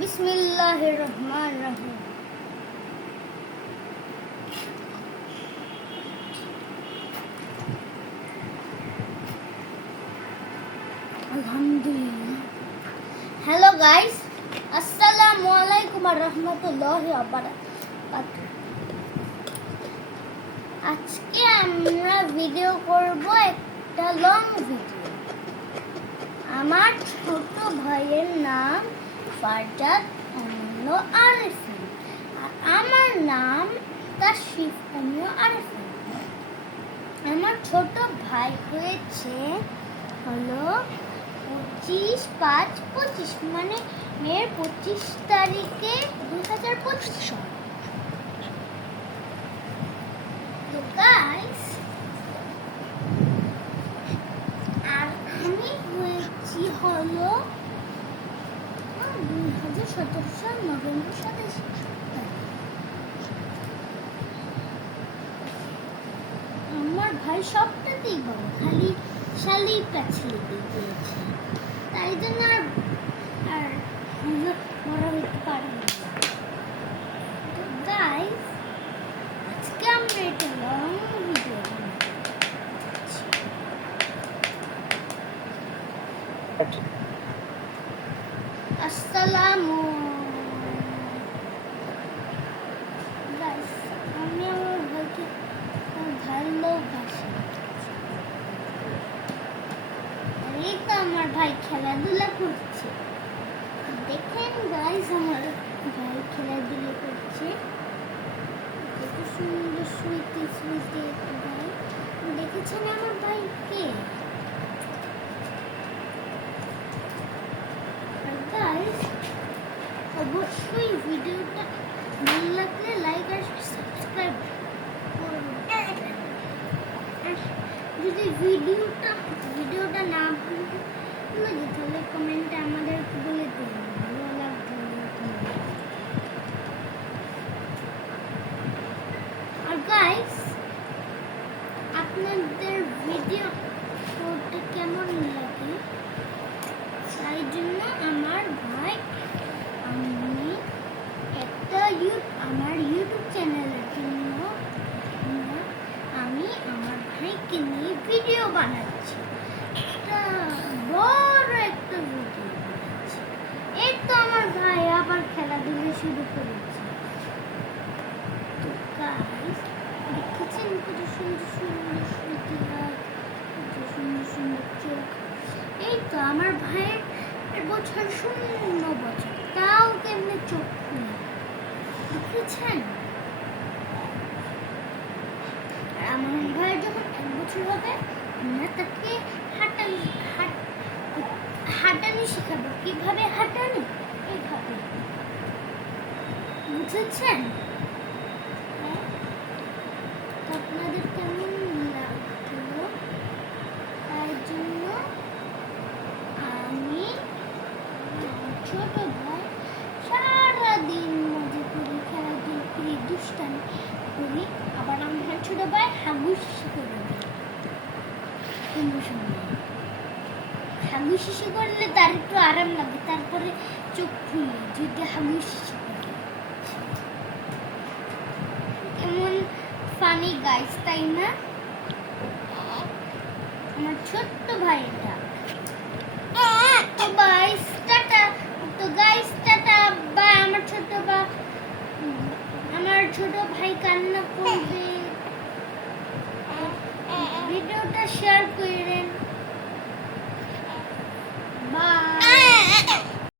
বিসমিল্লাহির রহমানির রহিম। আলহামদুলিল্লাহ। হ্যালো গাইস, আসসালামু আলাইকুম ওয়া রাহমাতুল্লাহি ওয়া বারাকাতুহু। আজকে আমরা ভিডিও করব একটা লং ভিডিও। আমার ছোট ভাইয়ের নাম ফারজাদ অমূল্য আরেফিন আর আমার নাম তাশরিফ অমূল্য আরেফিন। আমার ছোট ভাই হয়েছে হলো 25/5/25 মানে মের 25 তারিখে 2025 সাল। তো গাইস, আর আমি হয়েছি হলো 2017 সাল নভেম্বর 27 তারিখ। আমার ভাই সবটাতেই বড়, খালি শালির কাছে লেগে গিয়েছে, তাই জন্য আর বড় হতে পারে না। তো গাইস, আজকে আমরা একটা লং ভিডিও বানাচ্ছি। আসসালামু গাইস, আমি আমার ভাইকে ভালোবাসি। এই তো আমার ভাই খেলাধুলা করছে, দেখেন গাইস, আমার ভাই খেলাধুলা করছে। কত সুন্দর সুইটি সুইটি একটা ভাই। দেখেছেন আমার ভাইকে? গাইস, অবশ্যই ভিডিওটা ভালো লাগলে লাইক আর সাবস্ক্রাইব করবেন। যদি ভিডিওটা না ভালো লাগে তাহলে কমেন্টে আমাদের বলে দিন ভালো লাগবে। আর গাইস, আপনাদের ভিডিওটা কেমন লাগে তাই জন্য আমার ভাই আমি একটা আমার ইউটিউব চ্যানেলের জন্য আমি আমার ভাইকে নিয়ে ভিডিও বানাচ্ছি, একটা বড় একটা ভিডিও বানাচ্ছি। এই তো আমার ভাই আবার খেলাধুলা শুরু করেছে। তো গাইস, দেখেছেন কত সুন্দর সুন্দর স্মৃতি, কত সুন্দর সুন্দর চোখ। এই তো আমার ভাইয়ের বছর 0 বছর, তাও কেমনে চোখ খুলে, দেখেছেন? আমার ভাইয়ের যখন 1 বছর হবে আমরা তাকে হাঁটানি শেখাবো। কিভাবে হাঁটানি? এইভাবে, বুঝেছেন? আপনাদের কেমন লাগলো তাই জন্য আমি ছোট ভাই সারাদিন মজা করি, খেলাধুলা করি, দুষ্টামি করি। আবার আমার ছোট ভাই হাগুশি করে হাগুশি করলে তার একটু আরাম লাগে, তারপরে চোখ খুলে যদি হাগুশি করে। কেমন ফানি গাইস, তাই না? আমার ছোট্ট ভাই এটা। তো গাইস টাটা, বাই। আমার ছোট ভাই কান্না করবে। ভিডিওটা শেয়ার করেন।